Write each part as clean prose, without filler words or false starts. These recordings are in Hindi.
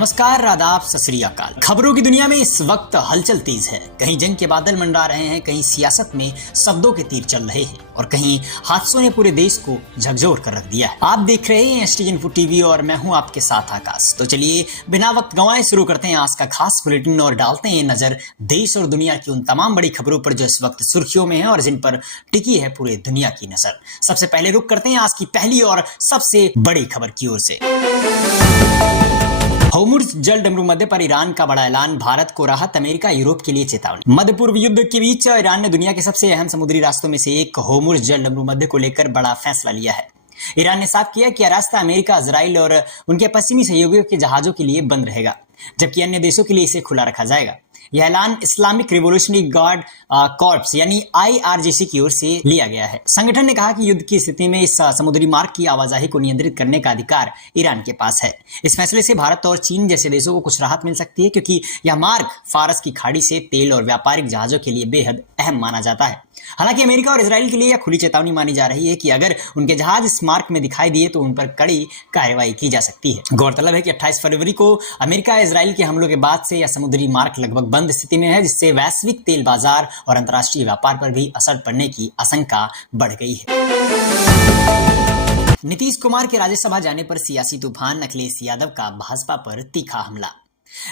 नमस्कार, आदाब, सत श्री अकाल। खबरों की दुनिया में इस वक्त हलचल तेज है। कहीं जंग के बादल मंडरा रहे हैं, कहीं सियासत में शब्दों के तीर चल रहे हैं और कहीं हादसों ने पूरे देश को झकझोर कर रख दिया है। आप देख रहे हैं एसटी इन्फो टीवी और मैं हूं आपके साथ आकाश। तो चलिए बिना वक्त गंवाए शुरू करते हैं आज का खास बुलेटिन और डालते हैं नजर देश और दुनिया की उन तमाम बड़ी खबरों पर जो इस वक्त सुर्खियों में है और जिन पर टिकी है पूरे दुनिया की नजर। सबसे पहले रुक करते हैं आज की पहली और सबसे बड़ी खबर की ओर से। होर्मुज़ जल डमरू मध्य पर ईरान का बड़ा ऐलान, भारत को राहत, अमेरिका यूरोप के लिए चेतावनी। मध्य पूर्व युद्ध के बीच ईरान ने दुनिया के सबसे अहम समुद्री रास्तों में से एक होर्मुज़ जल डमरू मध्य को लेकर बड़ा फैसला लिया है। ईरान ने साफ किया कि यह रास्ता अमेरिका, इजराइल और उनके पश्चिमी सहयोगियों के जहाजों के लिए बंद रहेगा, जबकि अन्य देशों के लिए इसे खुला रखा जाएगा। यह ऐलान इस्लामिक रिवोल्यूशनरी गार्ड कॉर्प्स यानी IRGC की ओर से लिया गया है। संगठन ने कहा कि युद्ध की स्थिति में इस समुद्री मार्ग की आवाजाही को नियंत्रित करने का अधिकार ईरान के पास है। इस फैसले से भारत और चीन जैसे देशों को कुछ राहत मिल सकती है, क्योंकि यह मार्ग फारस की खाड़ी से तेल और व्यापारिक जहाजों के लिए बेहद अहम माना जाता है। हालांकि अमेरिका और इजराइल के लिए यह खुली चेतावनी मानी जा रही है कि अगर उनके जहाज इस मार्ग में दिखाई दिए तो उन पर कड़ी कार्रवाई की जा सकती है। गौरतलब है कि 28 फरवरी को अमेरिका इजराइल के हमलों के बाद से यह समुद्री मार्ग लगभग बंद स्थिति में है, जिससे वैश्विक तेल बाजार और अंतर्राष्ट्रीय व्यापार पर भी असर पड़ने की आशंका बढ़ गई है। नीतीश कुमार के राज्यसभा जाने पर सियासी तूफान, अखिलेश यादव का भाजपा पर तीखा हमला।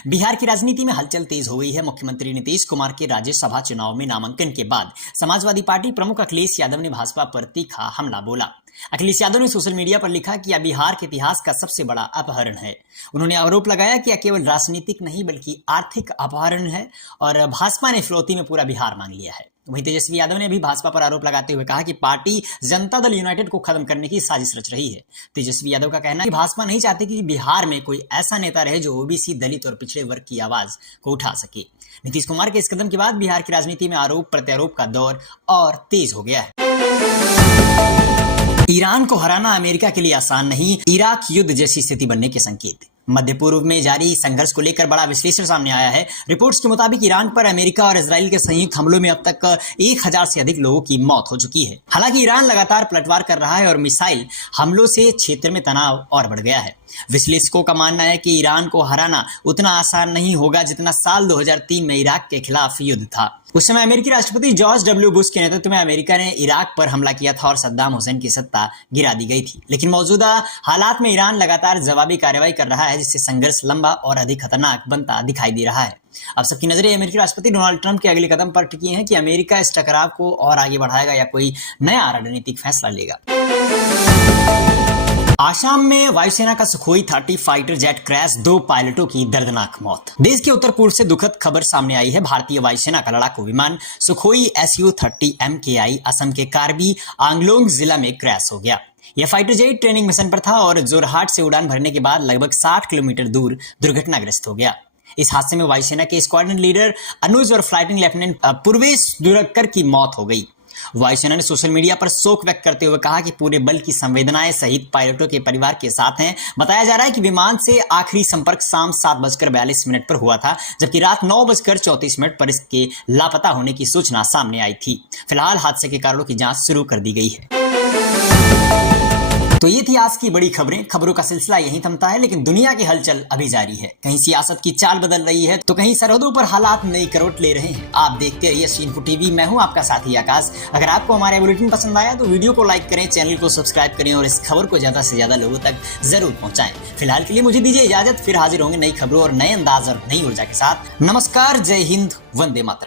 बिहार की राजनीति में हलचल तेज हो गई है। मुख्यमंत्री नीतीश कुमार के राज्यसभा चुनाव में नामांकन के बाद समाजवादी पार्टी प्रमुख अखिलेश यादव ने भाजपा पर तीखा हमला बोला। अखिलेश यादव ने सोशल मीडिया पर लिखा कि यह बिहार के इतिहास का सबसे बड़ा अपहरण है। उन्होंने आरोप लगाया कि यह केवल राजनीतिक नहीं बल्कि आर्थिक अपहरण है और भाजपा ने फिरौती में पूरा बिहार मांग लिया है। वहीं तेजस्वी यादव ने भी भाजपा पर आरोप लगाते हुए कहा कि पार्टी जनता दल यूनाइटेड को खत्म करने की साजिश रच रही है। तेजस्वी यादव का कहना है कि भाजपा नहीं चाहती कि बिहार में कोई ऐसा नेता रहे जो ओबीसी, दलित और पिछड़े वर्ग की आवाज को उठा सके। नीतीश कुमार के इस कदम के बाद बिहार की राजनीति में आरोप प्रत्यारोप का दौर और तेज हो गया है। ईरान को हराना अमेरिका के लिए आसान नहीं, इराक युद्ध जैसी स्थिति बनने के संकेत। मध्य पूर्व में जारी संघर्ष को लेकर बड़ा विश्लेषण सामने आया है। रिपोर्ट्स के मुताबिक ईरान पर अमेरिका और इजराइल के संयुक्त हमलों में अब तक 1000 से अधिक लोगों की मौत हो चुकी है। हालांकि ईरान लगातार पलटवार कर रहा है और मिसाइल हमलों से क्षेत्र में तनाव और बढ़ गया है। विश्लेषकों का मानना है कि ईरान को हराना उतना आसान नहीं होगा जितना साल 2003 में इराक के खिलाफ युद्ध था। उस समय अमेरिकी राष्ट्रपति जॉर्ज डब्ल्यू बुश के नेतृत्व में अमेरिका ने इराक पर हमला किया था और सद्दाम हुसैन की सत्ता गिरा दी गई थी। लेकिन मौजूदा हालात में ईरान लगातार जवाबी कार्रवाई कर रहा है, जिससे संघर्ष लंबा और अधिक खतरनाक बनता दिखाई दे रहा है। अब सबकी नजरें अमेरिकी राष्ट्रपति डोनाल्ड ट्रंप के अगले कदम पर टिकी हैं कि अमेरिका इस टकराव को और आगे बढ़ाएगा या कोई नया रणनीतिक फैसला लेगा। आसाम में वायुसेना का सुखोई 30 फाइटर जेट क्रैश, 2 पायलटों की दर्दनाक मौत। देश के उत्तर पूर्व से दुखद खबर सामने आई है। भारतीय वायुसेना का लड़ाकू विमान सुखोई Su-30 MKI असम के कार्बी आंगलोंग जिला में क्रैश हो गया। यह फाइटर जेट ट्रेनिंग मिशन पर था और जोरहाट से उड़ान भरने के बाद लगभग 60 किलोमीटर दूर दुर्घटनाग्रस्त हो गया। इस हादसे में वायुसेना के स्क्वाड्रन लीडर अनुज और फ्लाइटिंग लेफ्टिनेंट पूर्वेश दुरक्कर की मौत हो गई। वायुसेना ने सोशल मीडिया पर शोक व्यक्त करते हुए कहा कि पूरे बल की संवेदनाएं शहीद पायलटों के परिवार के साथ हैं। बताया जा रहा है कि विमान से आखिरी संपर्क शाम 7:42 पर हुआ था, जबकि रात 9:34 पर इसके लापता होने की सूचना सामने आई थी। फिलहाल हादसे के कारणों की जांच शुरू कर दी गई है। तो ये थी आज की बड़ी खबरें। खबरों का सिलसिला यहीं थमता है, लेकिन दुनिया की हलचल अभी जारी है। कहीं सियासत की चाल बदल रही है तो कहीं सरहदों पर हालात नई करवट ले रहे हैं। आप देखते रहिए एसटी इन्फो टीवी। मैं हूं आपका साथी आकाश। अगर आपको हमारे बुलेटिन पसंद आया तो वीडियो को लाइक करें, चैनल को सब्सक्राइब करें और इस खबर को ज्यादा से ज्यादा लोगों तक जरूर पहुंचाएं। फिलहाल के लिए मुझे दीजिए इजाजत, फिर हाजिर होंगे नई खबरों और नए अंदाज और नई ऊर्जा के साथ। नमस्कार, जय हिंद, वंदे मातरम।